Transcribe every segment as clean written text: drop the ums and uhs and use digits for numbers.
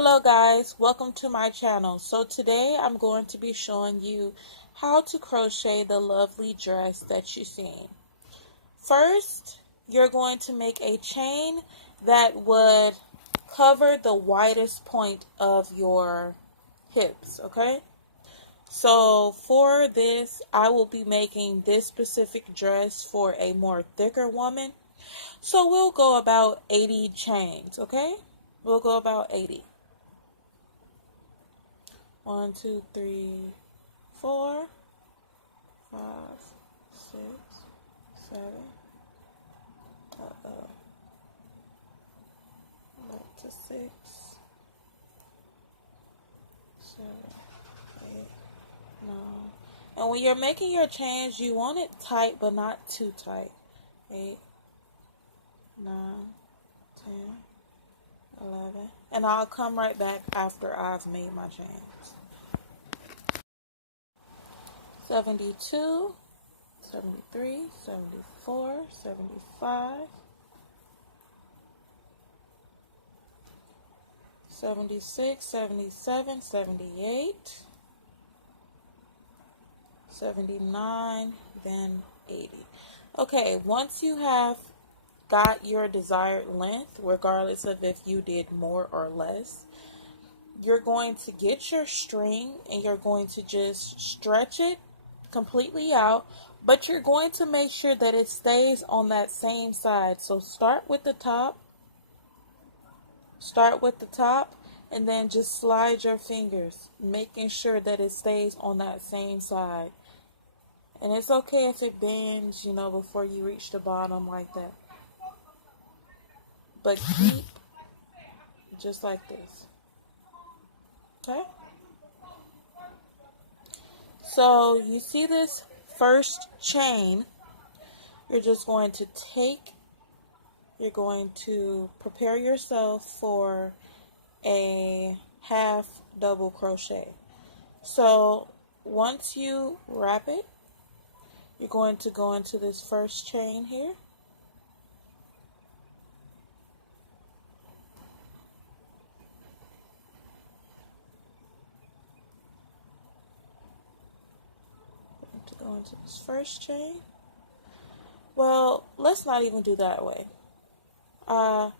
Hello guys, welcome to my channel. So today I'm going to be showing you how to crochet the lovely dress that you see. First, you're going to make a chain that would cover the widest point of your hips, okay? So for this, I will be making this specific dress for a more thicker woman. So we'll go about 80 chains, okay? We'll go about 80. 1, 2, 3, 4, 5, 6, 7. Back to 6, 7, 8, 9. And when you're making your chains, you want it tight, but not too tight. 8, 9, 10, 11. And I'll come right back after I've made my chains. 72, 73, 74, 75, 76, 77, 78, 79, then 80. Okay, once you have got your desired length, regardless of if you did more or less, you're going to get your string and you're going to just stretch it completely out, but you're going to make sure that it stays on that same side. So start with the top, and then just slide your fingers, making sure that it stays on that same side. And it's okay if it bends, before you reach the bottom like that. But keep just like this. Okay? So you see this first chain, you're going to prepare yourself for a half double crochet. So once you wrap it, you're going to go into this first chain here. Go into this first chain. Well, let's not even do that way. You're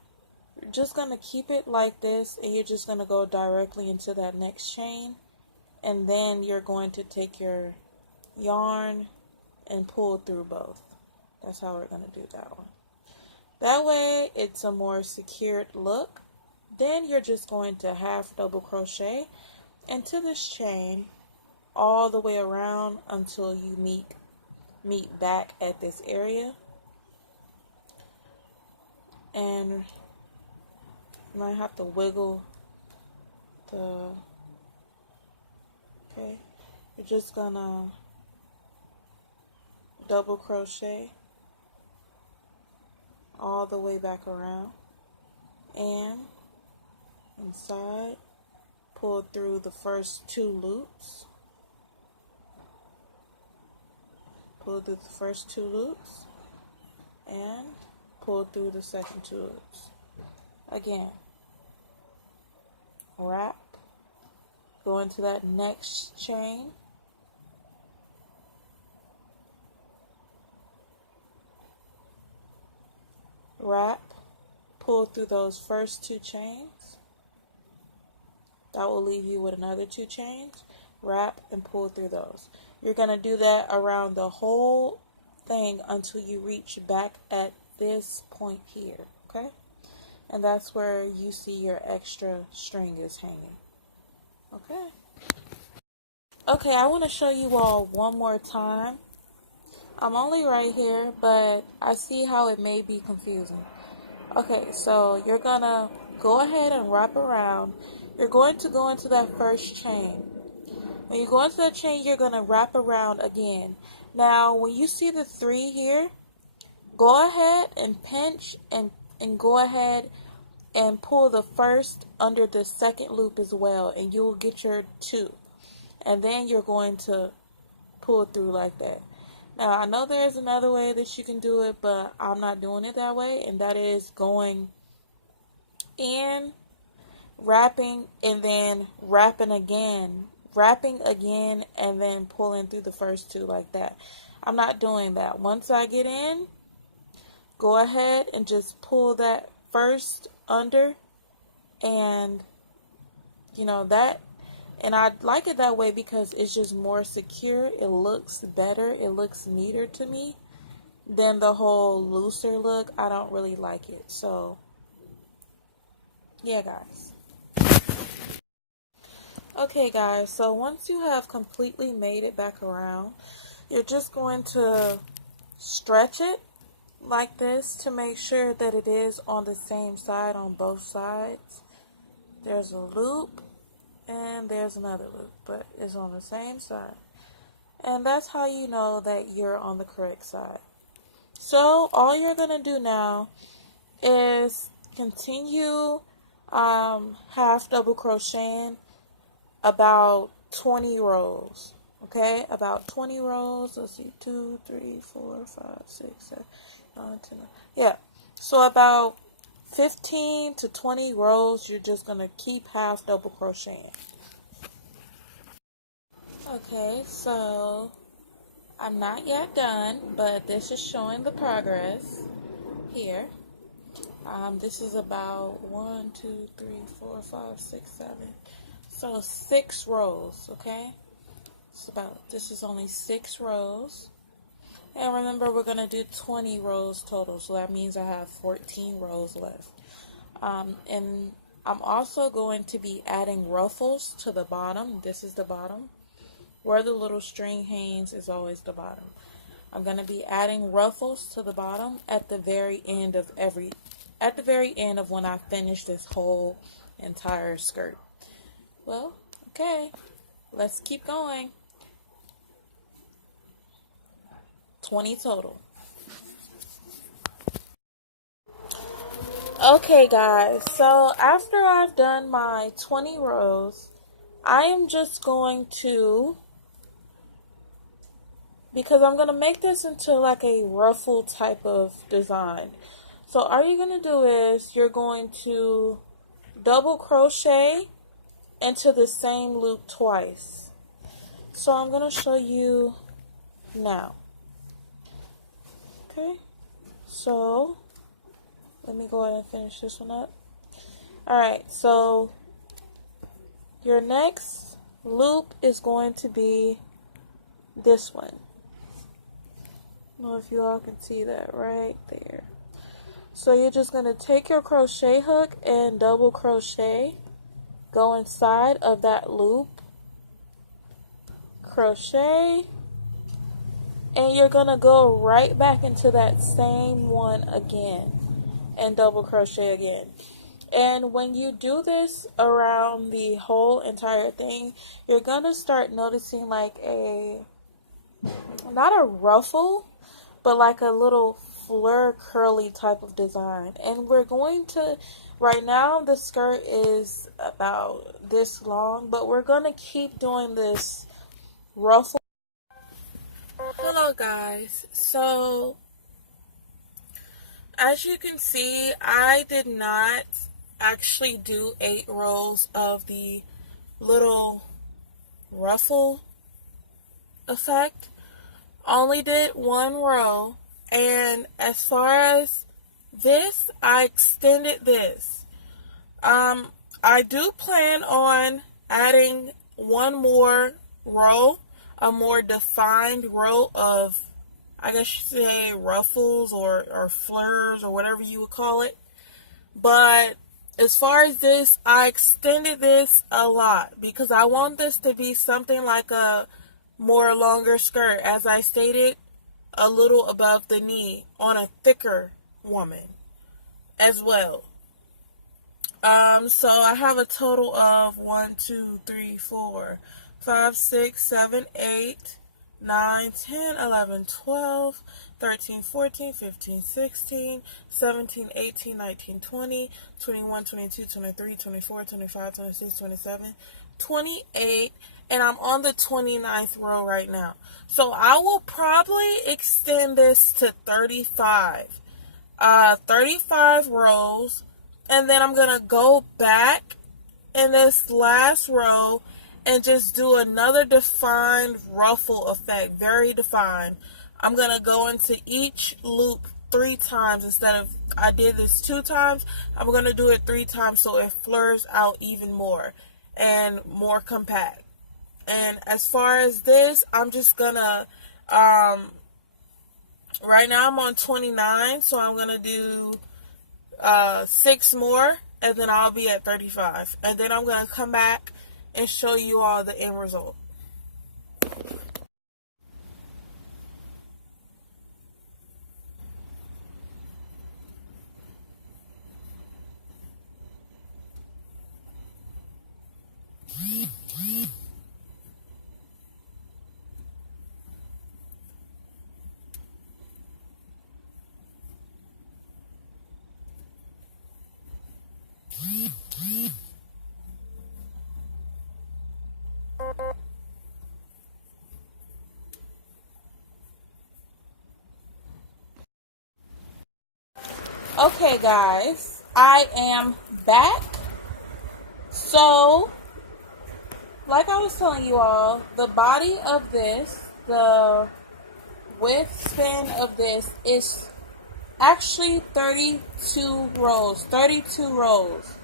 just going to keep it like this, and you're just going to go directly into that next chain, and then you're going to take your yarn and pull through both. That's how we're going to do that one. That way it's a more secured look. Then you're just going to half double crochet into this chain all the way around until you meet back at this area. And you might have to wiggle the, okay, you're just gonna double crochet all the way back around and inside, pull through the first 2 loops. Pull through the first 2 loops and pull through the second 2 loops. Again, wrap, go into that next chain, wrap, pull through those first 2 chains. That will leave you with another 2 chains. Wrap and pull through those. You're going to do that around the whole thing until you reach back at this point here, okay? And that's where you see your extra string is hanging, okay? Okay, I want to show you all one more time. I'm only right here, but I see how it may be confusing. Okay, so you're going to go ahead and wrap around. You're going to go into that first chain. When you go into that chain, you're going to wrap around again. Now, when you see the 3 here, go ahead and pinch and go ahead and pull the first under the second loop as well, and you'll get your 2. And then you're going to pull through like that. Now, I know there's another way that you can do it, but I'm not doing it that way, and that is going in wrapping and then wrapping again, and then pulling through the first two like that. I'm not doing that. Once I get in, go ahead and just pull that first under, and you know that, and I like it that way because it's just more secure. It looks better. It looks neater to me than the whole looser look. I don't really like it. So yeah, guys. Okay, guys, so once you have completely made it back around, you're just going to stretch it like this to make sure that it is on the same side on both sides. There's a loop and there's another loop, but it's on the same side. And that's how you know that you're on the correct side. So all you're going to do now is continue half double crocheting about 20 rows. Okay, about 20 rows. Let's see, 2, 3, 4, 5, 6, 7, 8, 10. Yeah, so about 15 to 20 rows. You're just gonna keep half double crocheting. Okay, so I'm not yet done, but this is showing the progress here. This is about 1, 2, 3, 4, 5, 6, 7. So 6 rows, okay? This is only 6 rows. And remember, we're going to do 20 rows total. So that means I have 14 rows left. And I'm also going to be adding ruffles to the bottom. This is the bottom. Where the little string hangs is always the bottom. I'm going to be adding ruffles to the bottom at the very end of when I finish this whole entire skirt. Well, okay, let's keep going. 20 total. Okay, guys, so after I've done my 20 rows, I am just going to, because I'm going to make this into like a ruffle type of design. So all you're going to do is you're going to double crochet into the same loop twice. So I'm going to show you now. Okay, so let me go ahead and finish this one up. Alright, so your next loop is going to be this one. I don't know if you all can see that right there. So you're just going to take your crochet hook and double crochet, go inside of that loop, crochet, and you're going to go right back into that same one again and double crochet again. And when you do this around the whole entire thing, you're going to start noticing like not a ruffle, but like a little fleur curly type of design. And we're going to, right now the skirt is about this long, but we're going to keep doing this ruffle. Hello guys, so as you can see, I did not actually do 8 rows of the little ruffle effect. Only did 1 row, and as far as this, I extended this. I do plan on adding one more row, a more defined row of, I guess you say, ruffles or fleurs or whatever you would call it. But as far as this, I extended this a lot because I want this to be something like a more longer skirt, as I stated, a little above the knee on a thicker woman as well. So I have a total of 1, 2, 3, 4, 5, 6, 7, 8, 9, 10, 11, 12, 13, 14, 15, 16, 17, 18, 19, 20, 21, 22, 23, 24, 25, 26, 27, 28, and I'm on the 29th row right now. So I will probably extend this to 35. 35 rows, and then I'm going to go back in this last row and just do another defined ruffle effect, very defined. I'm going to go into each loop 3 times instead of, I did this 2 times, I'm going to do it 3 times so it flurs out even more and more compact. And as far as this, I'm just going to, right now I'm on 29, so I'm going to do 6 more, and then I'll be at 35. And then I'm going to come back and show you all the end result. Okay guys, I am back. So, like I was telling you all, the body of this, the width span of this is actually 32 rows. 32 rows.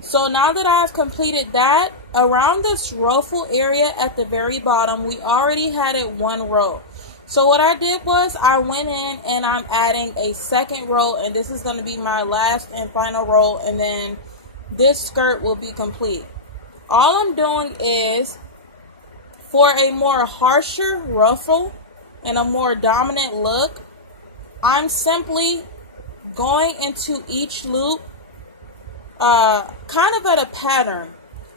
So now that I've completed that, around this ruffle area at the very bottom, we already had it 1 row. So what I did was I went in and I'm adding a second row, and this is going to be my last and final row, and then this skirt will be complete. All I'm doing is, for a more harsher ruffle and a more dominant look, I'm simply going into each loop kind of at a pattern.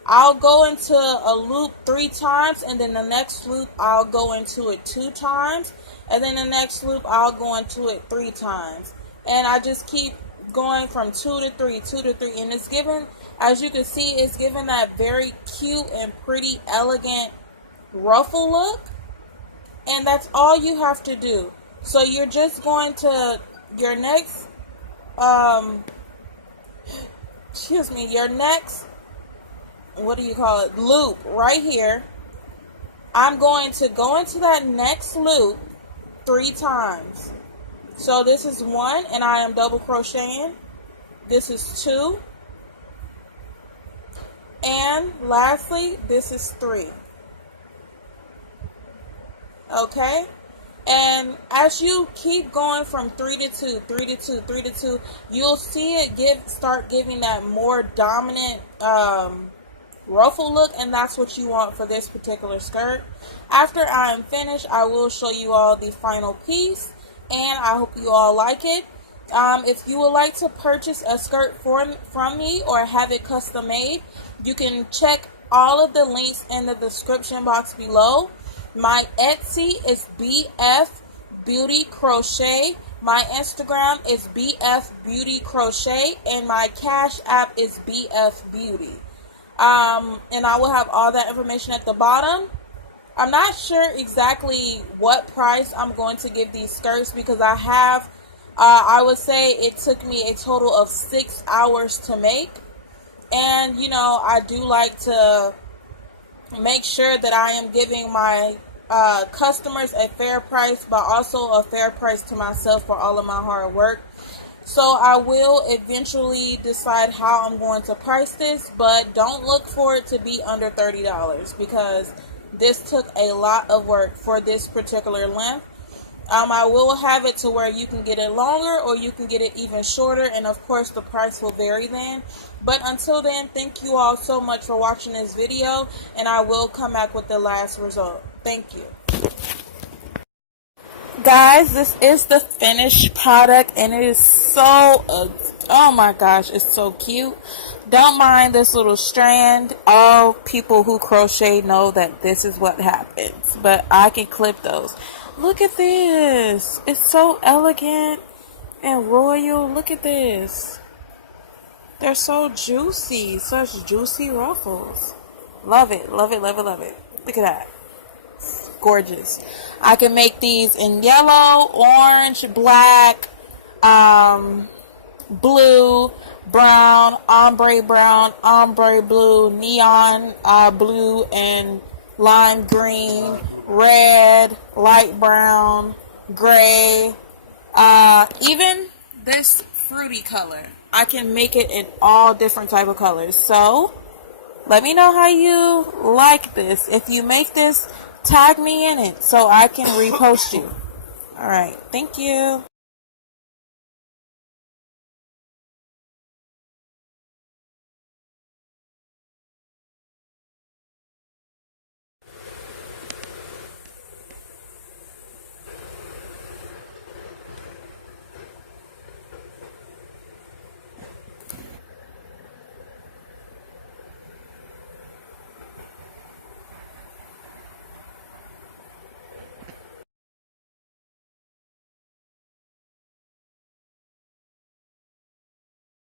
I'll go into a loop 3 times, and then the next loop I'll go into it 2 times, and then the next loop I'll go into it 3 times. And I just keep going from 2 to 3, 2 to 3, and it's given, as you can see, it's given that very cute and pretty, elegant ruffle look. And that's all you have to do. So you're just going to your next your next, what do you call it, loop right here. I'm going to go into that next loop 3 times. So this is 1, and I am double crocheting. This is 2, and lastly this is 3. Okay, and as you keep going from 3 to 2, 3 to 2, 3 to 2, you'll see it start giving that more dominant ruffle look, and that's what you want for this particular skirt. After I am finished, I will show you all the final piece, and I hope you all like it. If you would like to purchase a skirt from me or have it custom made, you can check all of the links in the description box below. My Etsy is bfbeauty crochet. My Instagram is bfbeauty crochet, and my Cash App is bfbeauty. And I will have all that information at the bottom. I'm not sure exactly what price I'm going to give these skirts, because I would say it took me a total of 6 hours to make. And, you know, I do like to make sure that I am giving my customers a fair price, but also a fair price to myself for all of my hard work. So I will eventually decide how I'm going to price this, but don't look for it to be under $30, because this took a lot of work for this particular length. I will have it to where you can get it longer or you can get it even shorter, and of course the price will vary then. But until then, thank you all so much for watching this video, and I will come back with the last result. Thank you. Guys, this is the finished product, and it is so, oh my gosh, it's so cute. Don't mind this little strand. All people who crochet know that this is what happens, but I can clip those. Look at this. It's so elegant and royal. Look at this. They're so juicy. Such juicy ruffles. Love it. Love it. Love it. Love it. Look at that. Gorgeous. I can make these in yellow, orange, black, blue, brown, ombre blue, neon blue, and lime green, red, light brown, gray, even this fruity color. I can make it in all different type of colors. So let me know how you like this. If you make this, tag me in it so I can repost you. All right. Thank you.